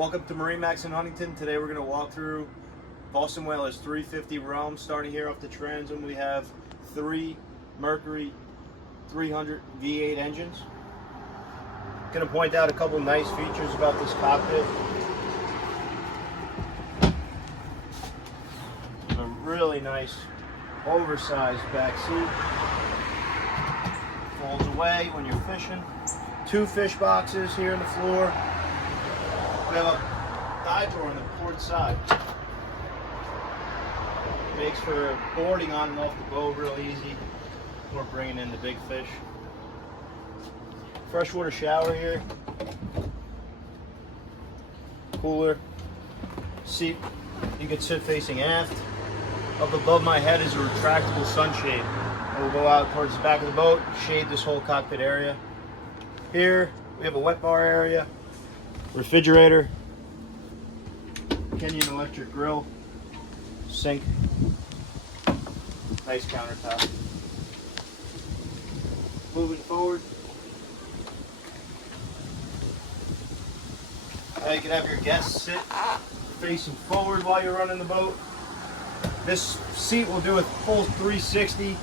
Welcome to MarineMax Huntington. Today we're going to walk through Boston Whaler's 350 realm. Starting here off the transom, we have 3 Mercury 300 V8 engines. Going to point out a couple nice features about this cockpit. A really nice oversized back seat. Folds away when you're fishing. 2 fish boxes here on the floor. We have a dive drawer on the port side. Makes for boarding on and off the boat real easy. We're bringing in the big fish. Freshwater shower here. Cooler. Seat, you can sit facing aft. Up above my head is a retractable sunshade. It will go out towards the back of the boat, shade this whole cockpit area. Here we have a wet bar area. Refrigerator, Kenyan electric grill, sink, nice countertop. Moving forward, now you can have your guests sit facing forward while you're running the boat. This seat will do a full 360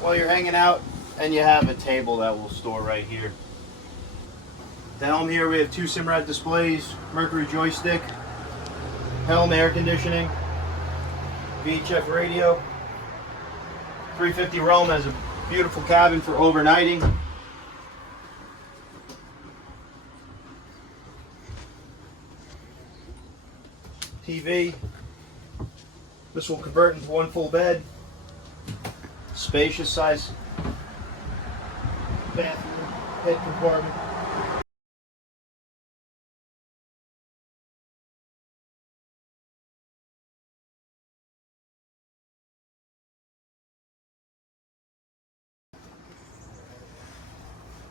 while you're hanging out, and you have a table that will store right here. The helm here, we have 2 Simrad displays, Mercury joystick, helm air conditioning, VHF radio. 350 realm has a beautiful cabin for overnighting. TV. This will convert into 1 full bed. Spacious size bathroom, head compartment.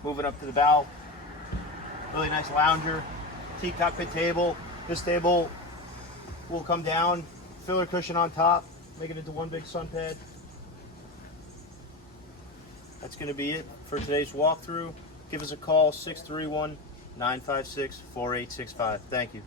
Moving up to the bow, really nice lounger, teak cockpit table. This table will come down, filler cushion on top, make it into 1 big sun pad. That's going to be it for today's walkthrough. Give us a call, 631-956-4865. Thank you.